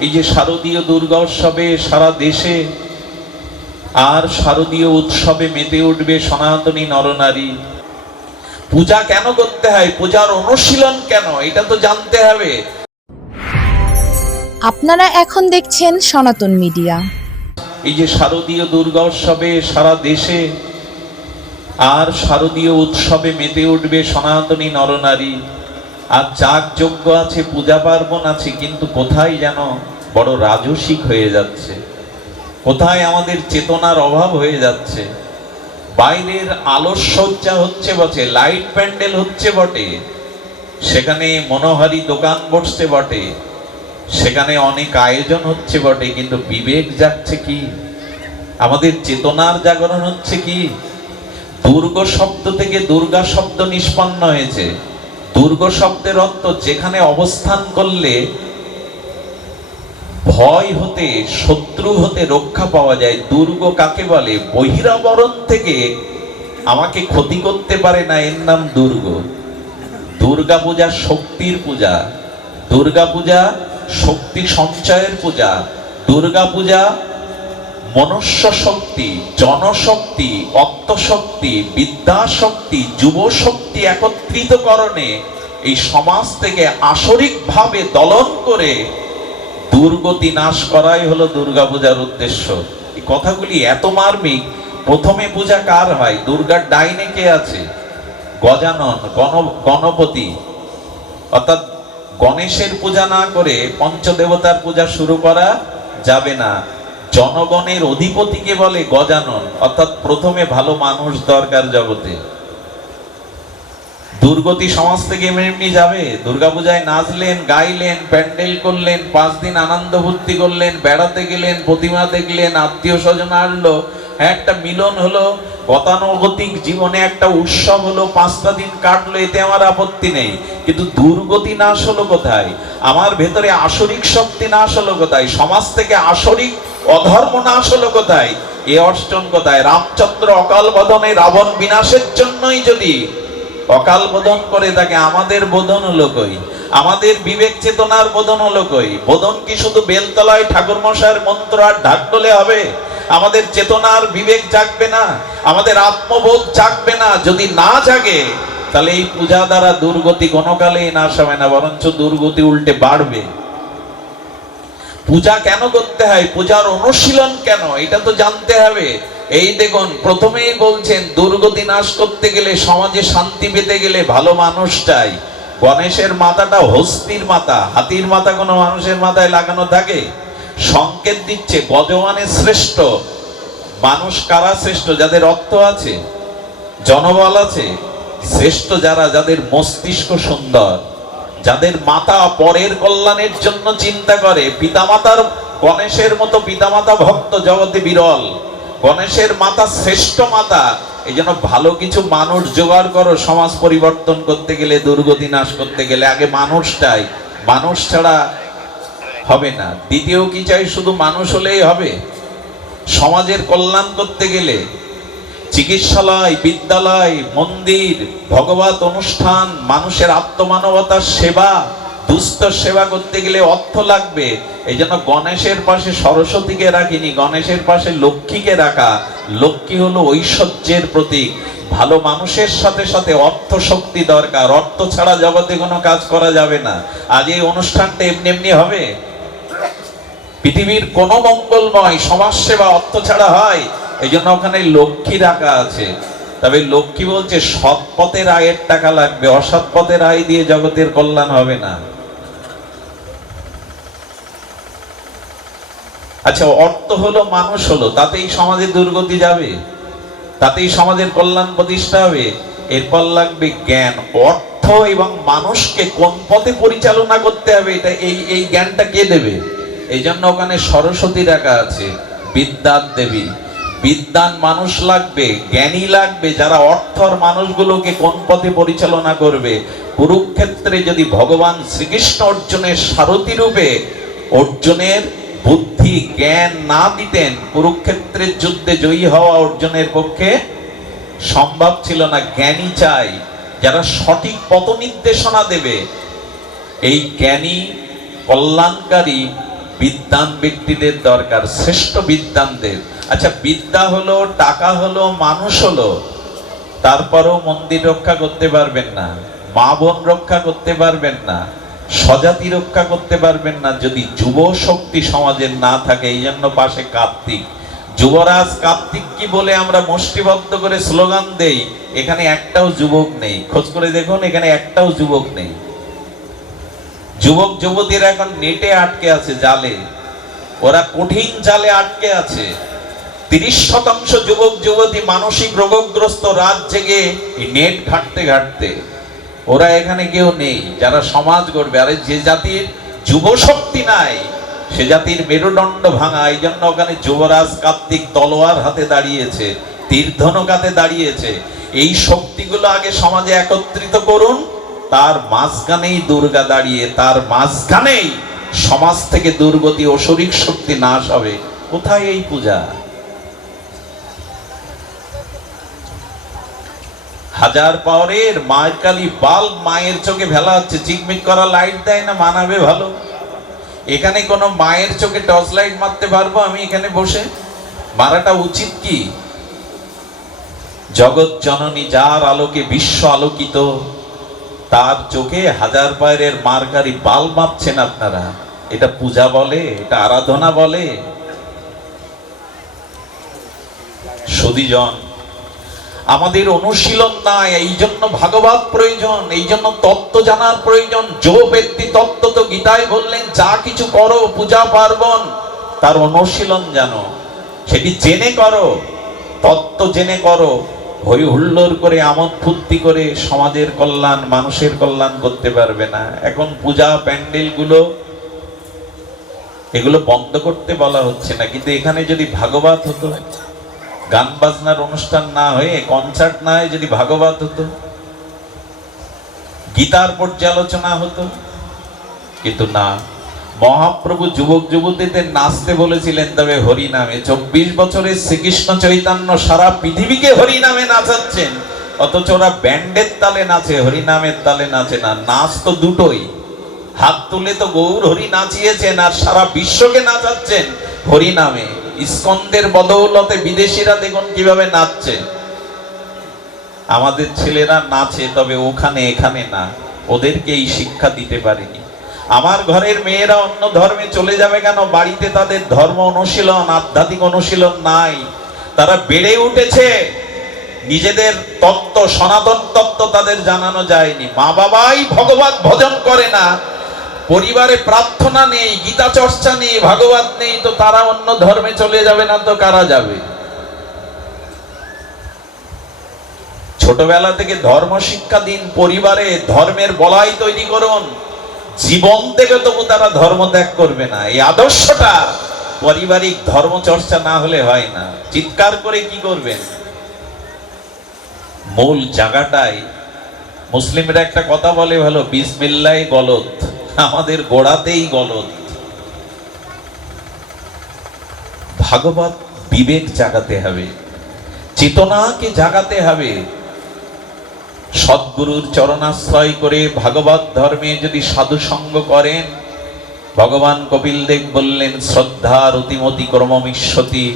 এই যে শারদীয় দুর্গা উৎসবে সারা দেশে আর শারদীয় উৎসবে মেতে উঠবে সনাতনী নরনারী। পূজা কেন করতে হয়? পূজার অনুশীলন কেন? এটা তো জানতে হবে। আপনারা এখন দেখছেন সনাতন মিডিয়া। এই যে শারদীয় দুর্গা উৎসবে সারা দেশে আর শারদীয় উৎসবে মেতে উঠবে সনাতনী নরনারী। আর যাগ যজ্ঞ আছে, পূজা পার্বণ আছে, কিন্তু কোথায় যেন বড় রাজসিক হয়ে যাচ্ছে? কোথায় আমাদের চেতনার অভাব হয়ে যাচ্ছে? বাইরের আলোকসজ্জা হচ্ছে বটে, লাইট প্যান্ডেল হচ্ছে বটে, সেখানে মনোহারি দোকান বসছে বটে, সেখানে অনেক আয়োজন হচ্ছে বটে, কিন্তু বিবেক যাচ্ছে কি? আমাদের চেতনার জাগরণ হচ্ছে কি? দুর্গ শব্দ থেকে দুর্গা শব্দ নিষ্পন্ন হয়েছে। দুর্গ শব্দের অর্থ যেখানে অবস্থান করলে ভয় হতে, শত্রু হতে রক্ষা পাওয়া যায়। দুর্গ কাকে বলে? বহিরাবরণ থেকে আমাকে ক্ষতি করতে পারে না, এর নাম দুর্গ। দুর্গা পূজা শক্তির পূজা। দুর্গা পূজা শক্তি সঞ্চয়ের পূজা। দুর্গা পূজা মনুষ্য শক্তি জনশক্তি অর্থশক্তি বিদ্যা শক্তি যুব শক্তি একত্রিতকরণে এই সমাজ থেকে আসরিক ভাবে দলন করে দুর্গতি নাশ করাই হলো দুর্গাপূজার উদ্দেশ্য। এই কথাগুলি এত মার্মিক, প্রথমে পূজা কার হয়? দুর্গার ডাইনে কে আছে? গজানন, গণ, গণপতি। অর্থাৎ গণেশের পূজা না করে পঞ্চদেবতার পূজা শুরু করা যাবে না। জনগণের অধিপতিকে বলে গজানন অর্থাৎ প্রথমে ভালো মানুষ দরকার জগতে। দুর্গতি সমাজ থেকে এমনি যাবে। দুর্গাপূজায় নাচলেন গাইলেন প্যান্ডেল করলেন পাঁচ দিন আনন্দ ভর্তি করলেন বেড়াতে গেলেন প্রতিমা দেখলেন আত্মীয় স্বজন হ্যাঁ, একটা মিলন হলো গতানুগতিক জীবনে একটা উৎসব হলো পাঁচটা দিন কাটলো এতে আমার আপত্তি নেই। কিন্তু দুর্গতি নাশ হলো কোথায়? আমার ভেতরে আসরিক শক্তি নাশ হলো কোথায়? সমাজ থেকে আসরিক অধর্ম নাশ হলো কোথায়? এ অষ্টন কোথায়, রামচন্দ্র অকাল বদনে রাবণ বিনাশের জন্যই যদি অকাল বোধন করে তাকে আমাদের বোধন হলো কই? আমাদের বিবেক চেতনার বোধন হলো কই? বোধন কি শুধু বেলতলায় ঠাকুর মশাইয়ের মন্ত্র আর ঢাক ডলে হবে? আমাদের চেতনার বিবেক জাগবে না, আমাদের আত্মবোধ জাগবে না। যদি না জাগে, তাহলে এই পূজা দ্বারা দুর্গতি কোনোকালেই নাশ হবে না, বরঞ্চ দুর্গতি উল্টে বাড়বে। পূজা কেন করতে হয়? পূজার অনুশীলন কেন? এটা তো জানতে হবে। এই দেখুন, প্রথমেই বলছেন, দুর্গতি নাশ করতে গেলে সমাজে শান্তি পেতে গেলে ভালো মানুষ চাই। গণেশের মাথাটা হস্তির মাথা। হাতির মাথা কোনো মানুষের মাথায় লাগানো থাকে? সংকেত দিচ্ছে গজমানের শ্রেষ্ঠ। মানুষ কারা শ্রেষ্ঠ? যাদের অর্থ আছে, জনবল আছে, শ্রেষ্ঠ যারা, যাদের মস্তিষ্ক সুন্দর। যাদের মাতা পরের কল্যাণের জন্য চিন্তা করে, পিতামাতার গণেশের মতো পিতামাতা ভক্ত জগতে বিরল, গণেশের মাতা শ্রেষ্ঠ মাতা এই জন্য ভালো কিছু মানুষ জোগাড় করো, সমাজ পরিবর্তন করতে গেলে, দুর্গতি নাশ করতে গেলে, আগে মানুষটাই, মানুষ ছাড়া হবে না। দ্বিতীয় কি চাই? শুধু মানুষ হলেই হবে? সমাজের কল্যাণ করতে গেলে চিকিৎসালয়, বিদ্যালয়, মন্দির, ভগবত অনুষ্ঠান, মানুষের আত্মমানবতার সেবা, দুস্থ সেবা করতে গেলে অর্থ লাগবে। এই জন্য গণেশের পাশে সরস্বতীকে রাখিনি, গণেশের পাশে লক্ষ্মীকে রাখা। লক্ষ্মী হলো ঐশ্বর্যের প্রতীক। ভালো মানুষের সাথে সাথে অর্থ শক্তি দরকার। অর্থ ছাড়া জগতে কোনো কাজ করা যাবে না। আজ এই অনুষ্ঠানটা এমনি এমনি হবে? পৃথিবীর কোন মঙ্গলময় সমাজ সেবা অর্থ ছাড়া হয়। এই জন্য ওখানে লক্ষ্মী রাখা আছে। তবে লক্ষ্মী বলছে, সৎ পথের আয়ের টাকা লাগবে, অসৎ পথের আয় দিয়ে জগতের কল্যাণ হবে না। আচ্ছা অর্থ হলো মানুষ হলো, তাতেই সমাজে দুর্গতি যাবে, তাতেই সমাজের কল্যাণ প্রতিষ্ঠা হবে। এরপর লাগবে জ্ঞান, অর্থ এবং মানুষকে কোন পথে পরিচালনা করতে হবে, এটা এই এই জ্ঞানটা কে দেবে? এই জন্য ওখানে সরস্বতী রাখা আছে, বিদ্যার দেবী। বিদ্যান মানুষ লাগবে, জ্ঞানী লাগবে, যারা অর্থর মানুষগুলোকে কোন পথে পরিচালনা করবে? কুরুক্ষেত্রে যদি ভগবান শ্রীকৃষ্ণ অর্জুনের সারথী রূপে অর্জুনের বুদ্ধি, জ্ঞান না দিতেন কুরুক্ষেত্রের যুদ্ধে জয়ী হওয়া অর্জুনের পক্ষে সম্ভব ছিল না। জ্ঞানী চাই, যারা সঠিক পথ নির্দেশনা দেবে। এই জ্ঞানী, কল্যাণকারী বিদ্যান ব্যক্তিদের দরকার, শ্রেষ্ঠ বিদ্যানদের। আচ্ছা বিদ্যা হলো, টাকা হলো, মানুষ হলো, তারপরও মন্দির রক্ষা করতে পারবেন না, মা বোন রক্ষা করতে পারবেন না, স্বজাতি রক্ষা করতে পারবেন না, যদি যুব শক্তি সমাজের না থাকে, এই জন্য পাশে কার্তিক। যুবরাজ কার্তিক কি বলে আমরা মুষ্টিবদ্ধ করে স্লোগান দেই, এখানে একটাও যুবক নেই। খোঁজ করে দেখুন, এখানে একটাও যুবক নেই। যুবক, যুবতীরা এখন নেটে আটকে আছে, জালে। ওরা কঠিন জালে আটকে আছে। তিরিশ শতাংশ যুবক, যুবতী মানসিক রোগগ্রস্ত রাত জেগে নেট ঘাটতে ঘাটতে, ওরা এখানে কেউ নেই, যারা সমাজ গড়বে। আরে যে জাতির যুব শক্তি নাই, সে জাতির মেরুদণ্ড ভাঙা এই জন্য ওখানে যুবরাজ কার্তিক তলোয়ার হাতে দাঁড়িয়েছে তীর্ধনক হাতে দাঁড়িয়েছে। এই শক্তিগুলো আগে সমাজে একত্রিত করুন, তার মাঝখানেই দুর্গা দাঁড়িয়ে, তার মাঝখানেই সমাজ থেকে দুর্গতি অশরিক শক্তি নাশ হবে। কোথায় এই পূজা? হাজার পাওয়ারের মায়ের কালী বাল্ব মায়ের চোখে ভেলা হচ্ছে, চিকমিক করা লাইট দেয় না, মানাবে ভালো। এখানে কোনো মায়ের চোখে টর্চ লাইট মারতে পারব আমি এখানে বসে? মারাটা উচিত কি? জগৎ জননী যার আলোকে বিশ্ব আলোকিত, তার চোখে হাজার পায়ের মারকারি বাল মাপছেন আপনারা। এটা পূজা বলে, এটা আরাধনা বলে। সুদীজন আমাদের অনুশীলন নাই, এই জন্য ভাগবত প্রয়োজন, এই জন্য তত্ত্ব জানার প্রয়োজন। যো ব্যক্তি তত্ত্ব তো গীতায় বললেন, যা কিছু করো, পূজা পার্বণ। তার অনুশীলন জানো, সেটি জেনে করো, তত্ত্ব জেনে করো। হই হুল্লোড় করে, আমোদ ফুর্তি করে সমাজের কল্যাণ, মানুষের কল্যাণ করতে পারবে না। এখন পূজা প্যান্ডেলগুলো এগুলো বন্ধ করতে বলা হচ্ছে না, কিন্তু এখানে যদি ভাগবত হতো গান বাজনার অনুষ্ঠান না হয়ে কনসার্ট না হয়ে যদি ভাগবত হতো, গীতার পর্যালোচনা হতো, কিন্তু না। মহাপ্রভু যুবক যুবতীদের নাচতে বলেছিলেন, তবে হরি নামে চব্বিশ বছরের শ্রীকৃষ্ণ চৈতন্য সারা পৃথিবীকে হরি নামে নাচাচ্ছেন। অথচ ওরা ব্যান্ডের তালে নাচে হরি নামের তালে নাচে না। নাচ তো দুটোই। হাত তুলে তো গৌর হরি নাচিয়েছেন, আর সারা বিশ্বকে নাচাচ্ছেন হরি নামে ইস্কন্দের বদৌলতে বিদেশিরা দেখুন কীভাবে নাচছে। আমাদের ছেলেরা নাচে, তবে ওখানে, এখানে না। ওদেরকে এই শিক্ষা দিতে পারিনি। আমার ঘরের মেয়েরা অন্য ধর্মে চলে যাবে কেন? বাড়িতে তাদের ধর্ম অনুশীলন, আধ্যাত্মিক অনুশীলন নাই। তারা বেড়ে উঠেছে। নিজেদের তত্ত্ব, সনাতন তত্ত্ব তাদের জানানো যায়নি। মা বাবাই ভগবত ভজন করে না। পরিবারে প্রার্থনা নেই, গীতা চর্চা নেই, ভাগবত নেই, তো তারা অন্য ধর্মে চলে যাবে না তো কারা যাবে? ছোটবেলা থেকে ধর্ম শিক্ষা দিন, পরিবারে ধর্মের বলাই তৈরি করুন। জীবন থেকে তবু তারা ধর্ম ত্যাগ করবে না। এই আদর্শটা পারিবারিক ধর্ম চর্চা না হলে হয় না। চিৎকার করে কি করবেন? মূল জায়গাটাই মুসলিমরা একটা কথা বলে ভালো বিসমিল্লাই গলত আমাদের গোড়াতেই গলত ভাগবত বিবেক জাগাতে হবে, চেতনাকে জাগাতে হবে। সদ্গুরুর চরণাশ্রয় করে ভাগবত ধর্মে যদি সাধু সঙ্গ করেন, ভগবান কপিল দেব বললেন, শ্রদ্ধার অতিমতি ক্রমমিশ্বতি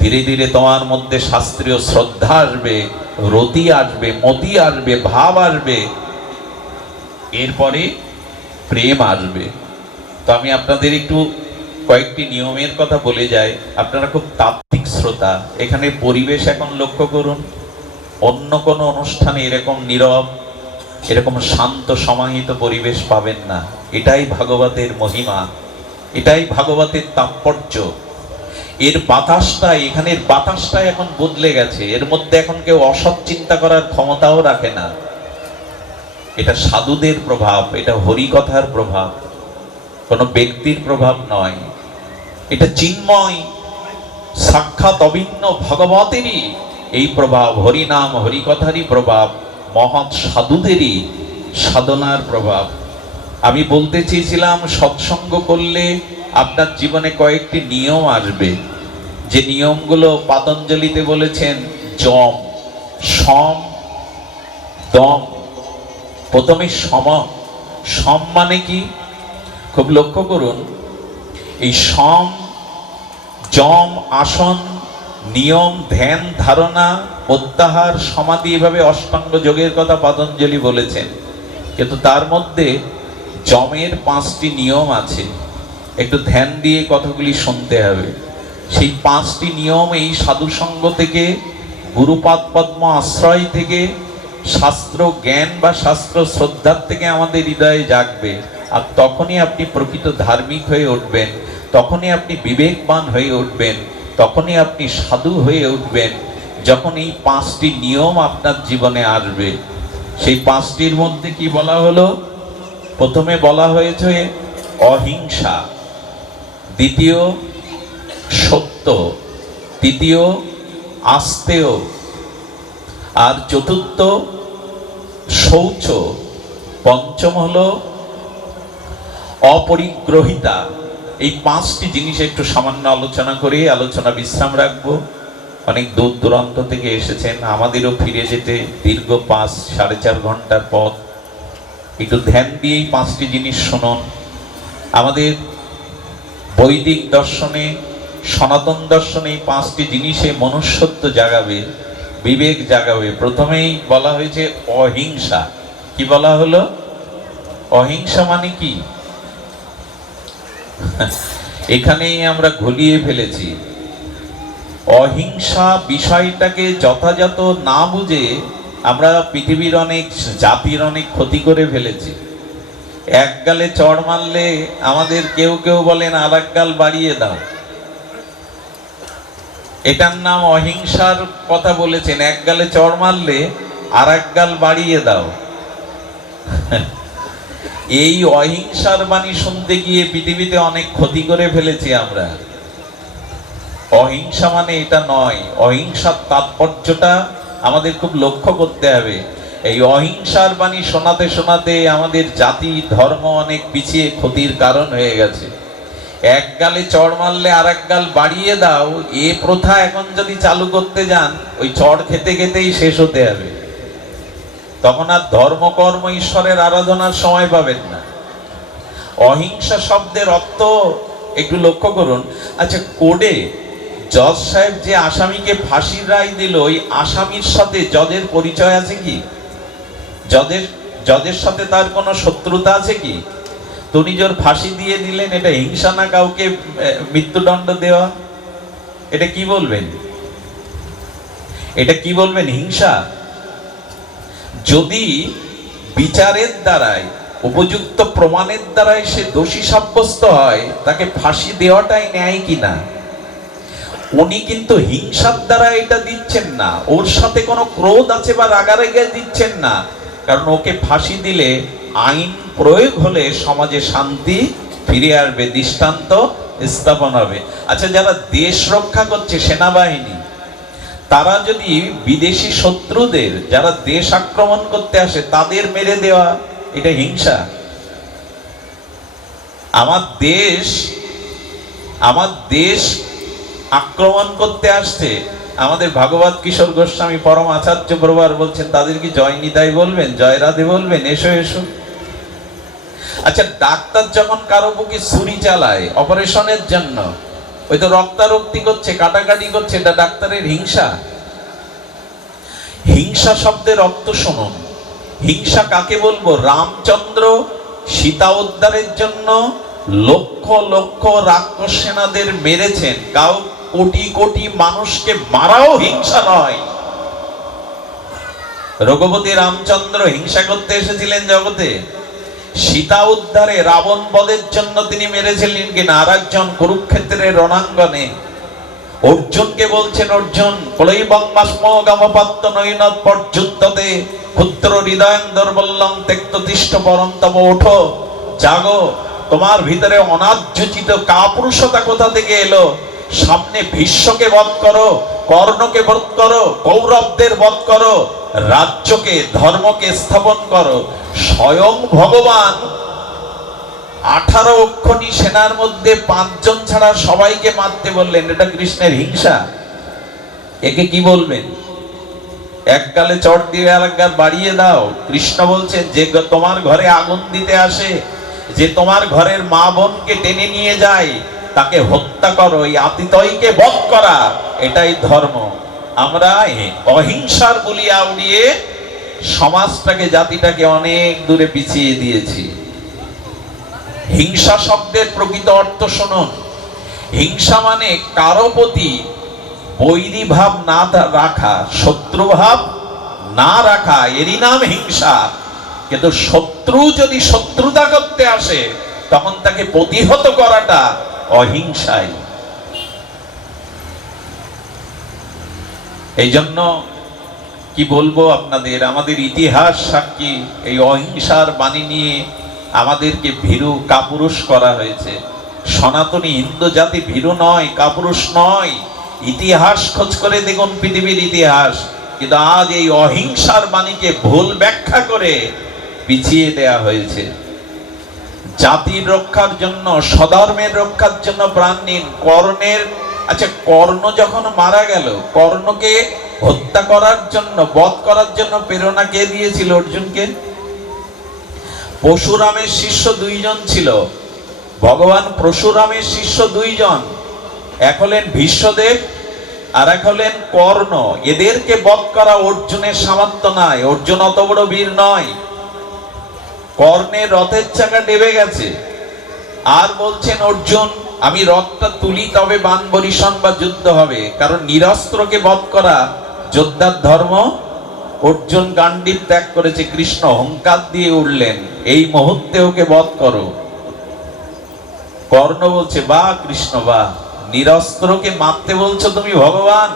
ধীরে ধীরে তোমার মধ্যে শাস্ত্রীয় শ্রদ্ধা আসবে, রতি আসবে, মতি আসবে, ভাব আসবে। এরপরে প্রেম আসবে। তো আমি আপনাদের একটু কয়েকটি নিয়মের কথা বলে যাই। আপনারা খুব তাত্ত্বিক শ্রোতা। এখানে পরিবেশ এখন লক্ষ্য করুন। অন্য কোনো অনুষ্ঠানে এরকম নীরব, এরকম শান্ত, সমাহিত পরিবেশ পাবেন না। এটাই ভাগবতের মহিমা। এটাই ভাগবতের তাৎপর্য। এর বাতাসটা, এখানের বাতাসটা এখন বদলে গেছে। এর মধ্যে এখন কেউ অসৎ চিন্তা করার ক্ষমতাও রাখে না। এটা সাধুদের প্রভাব, এটা হরিকথার প্রভাব, কোনো ব্যক্তির প্রভাব নয়। এটা চিন্ময় সাক্ষাৎ অভিন্ন ভগবতেরই এই প্রভাব, হরিনাম, হরিকথারই প্রভাব, মহৎ সাধুদেরই সাধনার প্রভাব। আমি বলতে চেয়েছিলাম, সৎসঙ্গ করলে আপনার জীবনে কয়েকটি নিয়ম আসবে। যে নিয়মগুলো পাতঞ্জলিতে বলেছেন, জম, সম, দম। প্রথমে সম সম মানে কি? খুব লক্ষ্য করুন, এই সম জম আসন, নিয়ম, ধ্যান, ধারণা প্রত্যাহার সমাধি, এভাবে অষ্টাঙ্গ যোগের কথা পতঞ্জলি বলেছেন। কিন্তু তার মধ্যে জমের পাঁচটি নিয়ম আছে। একটু ধ্যান দিয়ে কথাগুলি শুনতে হবে। সেই পাঁচটি নিয়ম এই সাধুসঙ্গ থেকে, গুরুপাদ পদ্ম আশ্রয় থেকে শাস্ত্র জ্ঞান বা শাস্ত্র শ্রদ্ধার থেকে আমাদের হৃদয়ে জাগবে। আর তখনই আপনি প্রকৃত ধার্মিক হয়ে উঠবেন, তখনই আপনি বিবেকবান হয়ে উঠবেন, তখনই আপনি সাধু হয়ে উঠবেন, যখন এই পাঁচটি নিয়ম আপনার জীবনে আসবে। সেই পাঁচটির মধ্যে কি বলা হলো? প্রথমে বলা হয়েছে অহিংসা, দ্বিতীয় সত্য, তৃতীয় আস্তেয় আর চতুর্থ শৌচ, পঞ্চম হল অপরিগ্রহিতা। এই পাঁচটি জিনিস একটু সামান্য আলোচনা করে, আলোচনা বিশ্রাম রাখব। অনেক দূর দূরান্ত থেকে এসেছেন, আমাদেরও ফিরে যেতে দীর্ঘ পাঁচ, সাড়ে চার ঘণ্টার পথ। একটু ধ্যান দিয়েই পাঁচটি জিনিস শুনুন। আমাদের বৈদিক দর্শনে, সনাতন দর্শনে এই পাঁচটি জিনিসে মনুষ্যত্ব জাগাবে। বিবেক জাগাবে। প্রথমেই বলা হয়েছে অহিংসা। কি বলা হলো? অহিংসা মানে কি? এখানেই আমরা ঘুলিয়ে ফেলেছি। অহিংসা বিষয়টাকে যথাযথ না বুঝে আমরা পৃথিবীর অনেক জাতির অনেক ক্ষতি করে ফেলেছি। এক গালে চড় মারলে আমাদের কেউ কেউ বলেন আর এক গাল বাড়িয়ে দাও। এটার নাম অহিংসার কথা বলেছেন। এক গালে চড় মারলে আর এক গাল বাড়িয়ে দাও। এই অহিংসার বাণী শুনতে গিয়ে পৃথিবীতে অনেক ক্ষতি করে ফেলেছি আমরা। অহিংসা মানে এটা নয়, অহিংসার তাৎপর্যটা আমাদের খুব লক্ষ্য করতে হবে। এই অহিংসার বাণী শোনাতে শোনাতে আমাদের জাতি, ধর্ম অনেক পিছিয়ে ক্ষতির কারণ হয়ে গেছে। এক গালে চড় মারলে আর এক গাল বাড়িয়ে দাও, এ প্রথা এখন যদি চালু করতে যান, ওই চড় খেতে খেতেই শেষ হতে হবে। তখন আর ধর্ম কর্ম ঈশ্বরের আরাধনার সময় পাবেন না। অহিংসা শব্দের অর্থ একটু লক্ষ্য করুন। আচ্ছা কোডে জজ সাহেব যে আসামিকে ফাঁসির রায় দিল, ওই আসামির সাথে জজের পরিচয় আছে কি? জজের জজের সাথে তার কোনো শত্রুতা আছে কি? তুমি জোর ফাঁসি দিয়ে দিলেন, এটা হিংসা না কাউকে মৃত্যুদণ্ড দেওয়া? এটা কি বলবেন? এটা কি বলবেন, হিংসা? যদি বিচারের দ্বারাই উপযুক্ত প্রমাণের দ্বারাই সে দোষী সাব্যস্ত হয়, তাকে ফাঁসি দেওয়াটাই ন্যায় কিনা? উনি কিন্তু হিংসার দ্বারা এটা দিচ্ছেন না। ওর সাথে কোনো ক্রোধ আছে বা রাগারেগে দিচ্ছেন না। কারণ ওকে ফাঁসি দিলে আইন প্রয়োগ হলে সমাজে শান্তি ফিরে আসবে, দৃষ্টান্ত স্থাপন হবে। আচ্ছা যারা দেশ রক্ষা করছে, সেনাবাহিনী, তারা যদি বিদেশি শত্রুদের, যারা দেশ আক্রমণ করতে আসে, তাদের মেরে দেওয়া, এটা হিংসা? আমার দেশ আমার দেশ আক্রমণ করতে আসছে। আমাদের ভাগবত কিশোর গোস্বামী পরম আচার্য প্রবার বলছেন, তাদের কি জয় নিতাই বলবেন জয় রাধে বলবেন? এসো এসো। আচ্ছা ডাক্তার যখন কারও বুকে ছুরি চালায় অপারেশনের জন্য, ওই তো রক্তারক্তি করছে, কাটাকাটি করছে, এটা ডাক্তারের হিংসা? হিংসা শব্দের অর্থ শুনুন। হিংসা কাকে বলব? রামচন্দ্র সীতা উদ্ধারের জন্য লক্ষ লক্ষ রাক্ষস সেনাদের মেরেছেন। কাউ কোটি কোটি মানুষকে মারাও হিংসা নয়। রঘুপতি রামচন্দ্র হিংসা করতে এসেছিলেন জগতে? সীতা উদ্ধারে রাবণ বধের জন্য তিনি মেরেছিলেন কিনা? আর একজন কুরুক্ষেত্রের রণাঙ্গনে অর্জুনকে বলছেন, অর্জুন পর্যন্ততে ক্ষুদ্র হৃদয়ং দুর্বল্লং তেক্ত তিষ্ঠ পরন্তম ওঠো। জাগো, তোমার ভিতরে অনার্যচিত কাপুরুষতা কোথা থেকে এলো? সামনে ভীষ্মকে বধ করো, কর্ণকে বধ করো, কৌরবদের বধ করো, রাজ্যকে, ধর্মকে স্থাপন করো। স্বয়ং ভগবান। আঠারো অক্ষণী সেনার মধ্যে পাঁচজন ছাড়া সবাইকে মারতে বললেন, এটা কৃষ্ণের হিংসা। একে কি বলবেন? এক গালে চট দিয়ে আর বাড়িয়ে দাও। কৃষ্ণ বলছেন, যে তোমার ঘরে আগুন দিতে আসে, যে তোমার ঘরের মা বোনকে টেনে নিয়ে যায়, তাকে হত্যা করো, এই আতিতয়কে বধ করা, এটাই ধর্ম। আমরা অহিংসার বলিয়া উড়িয়ে সমাজটাকে, জাতিটাকে অনেক দূরে পিছিয়ে দিয়েছি। হিংসা শব্দের প্রকৃত অর্থ শুনুন। হিংসা মানে কারও প্রতি বৈরী ভাব না রাখা, শত্রু ভাব না রাখা, এরই নাম হিংসা। কিন্তু শত্রু যদি শত্রুতা করতে আসে, তখন তাকে প্রতিহত করাটা অহিংসাই। এই জন্য কি বলব আপনাদের? আমাদের ইতিহাস সাক্ষী, এই অহিংসার বাণী নিয়ে আমাদেরকে ভীরু কাপুরুষ করা হয়েছে। সনাতনী হিন্দু জাতি ভীরু নয়, কাপুরুষ নয়। ইতিহাস খোঁজ করে দেখুন পৃথিবীর ইতিহাস। কিন্তু আজ এই অহিংসার বাণীকে ভুল ব্যাখ্যা করে পিছিয়ে দেয়া হয়েছে। জাতির রক্ষার জন্য সধর্মের রক্ষার জন্য প্রাণ নিন, কর্ণের আচ্ছা কর্ণ যখন মারা গেল, কর্ণকে হত্যা করার জন্য, বধ করার জন্য প্রেরণা কে দিয়েছিল অর্জুনকে? পরশুরামের শিষ্য দুইজন ছিল। ভগবান পরশুরামের শিষ্য দুইজন। এক হলেন ভীষ্মদেব, আর এক হলেন কর্ণ। এদেরকে বধ করা অর্জুনের সামর্থ্য নয় অর্জুন অত বড় বীর নয়। কর্ণের রথের চাকা ডেবে গেছে। আর বলছেন, অর্জুন আমি রথটা তুলি তবে বান বরিশন বা যুদ্ধ হবে। কারণ নিরস্ত্রকে বধ করা যোদ্ধার ধর্ম, অর্জুন গান্ডীব ত্যাগ করেছে কৃষ্ণ হংকার দিয়ে উঠলেন এই মুহূর্তে ওকে বধ করো। কর্ণ বলছে, বা কৃষ্ণ, বা। নিরস্ত্রকে মারতে বলছো তুমি, ভগবান?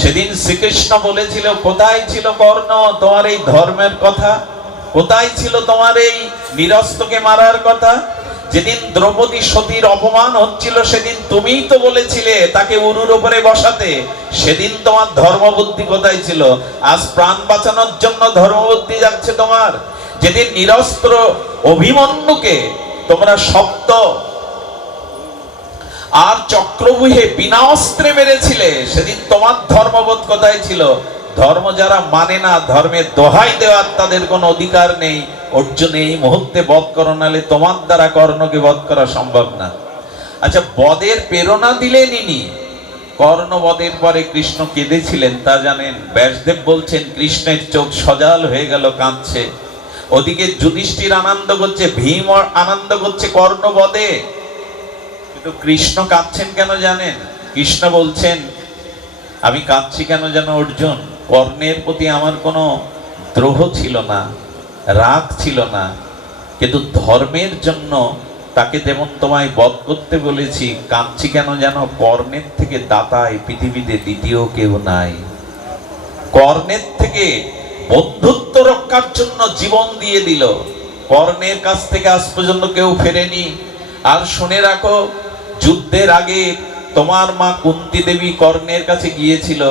সেদিন শ্রীকৃষ্ণ বলেছিল, কোথায় ছিল কর্ণ? তোমার এই ধর্মের কথা? কোথায় ছিল তোমার এই নিরস্ত্রকে মারার কথা? যেদিন দ্রৌপদী সতীর অপমান হচ্ছিল, সেদিন তুমিই তো বলেছিলে তাকে উরুর উপরে বসাতে। সেদিন তোমার ধর্মবুদ্ধি কোথায় ছিল? আজ প্রাণ বাঁচানোর জন্য ধর্মবুদ্ধি যাচ্ছে তোমার। যেদিন নিরস্ত্র অভিমন্যুকে তোমরা শক্ত আর চক্রবুহে বিনা অস্ত্রে মেরেছিলে, সেদিন তোমার ধর্মবোধ কোথায় ছিল? ধর্ম যারা মানে না, ধর্মের দোহাই দেওয়ার তাদের কোনো অধিকার নেই। অর্জুন এই মুহূর্তে বধ করো নালে তোমার দ্বারা কর্ণকে বধ করা সম্ভব না। আচ্ছা বদের প্রেরণা দিলেন ইনি। কর্ণ বদের পরে কৃষ্ণ কেঁদেছিলেন, তা জানেন? ব্যাসদেব বলছেন, কৃষ্ণের চোখ সজাল হয়ে গেল, কাঁদছে। ওদিকে যুধিষ্ঠির আনন্দ করছে, ভীম আনন্দ করছে কর্ণ বদে কিন্তু কৃষ্ণ কাঁদছেন কেন জানেন? কৃষ্ণ বলছেন, আমি কাঁদছি কেন জানো অর্জুন? কর্ণের প্রতি আমার কোনো দ্রোহ ছিল না, রাগ ছিল না, কিন্তু ধর্মের জন্য তাকে যেমন তোমায় বধ করতে বলেছি, কাঁদছি কেন যেন কর্ণের থেকে দাতায় পৃথিবীতে দ্বিতীয় কেউ নাই। কর্ণের থেকে বন্ধুত্ব রক্ষার জন্য জীবন দিয়ে দিল। কর্ণের কাছ থেকে আজ পর্যন্ত কেউ ফেরেনি। আর শুনে রাখো, যুদ্ধের আগে তোমার মা কুন্তি দেবী কর্ণের কাছে গিয়েছিল।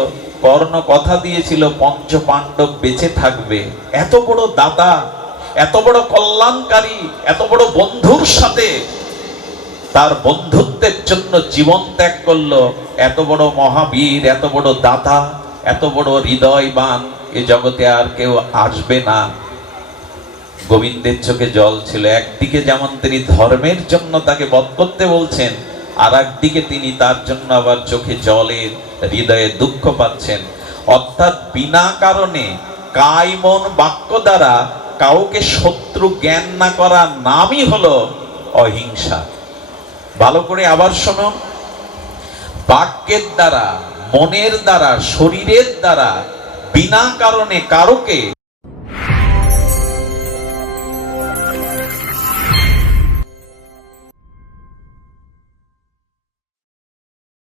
কর্ণ কথা দিয়েছিল পঞ্চ পাণ্ডব বেঁচে থাকবে। এত বড় দাতা, এত বড় কল্যাণকারী, এত বড় বন্ধুর সাথে তার বন্ধুত্বের জন্য জীবন ত্যাগ করল। এত বড় মহাবীর, এত বড় দাতা, এত বড় হৃদয়বান এ জগতে আর কেউ আসবে না। গোবিন্দের চোখে জল ছিল। একদিকে যেমন তিনি ধর্মের জন্য তাকে বধ করতে বলছেন আর একদিকে তিনি তার জন্য আবার চোখে জলের হৃদয়ে দুঃখ পাচ্ছেন। অর্থাৎ বিনা কারণে কায় মন বাক্য দ্বারা কাউকে শত্রু জ্ঞান না করা নামই হলো অহিংসা। ভালো করে আবার শোনো বাক্যের দ্বারা, মনের দ্বারা, শরীরের দ্বারা বিনা কারণে কারোকে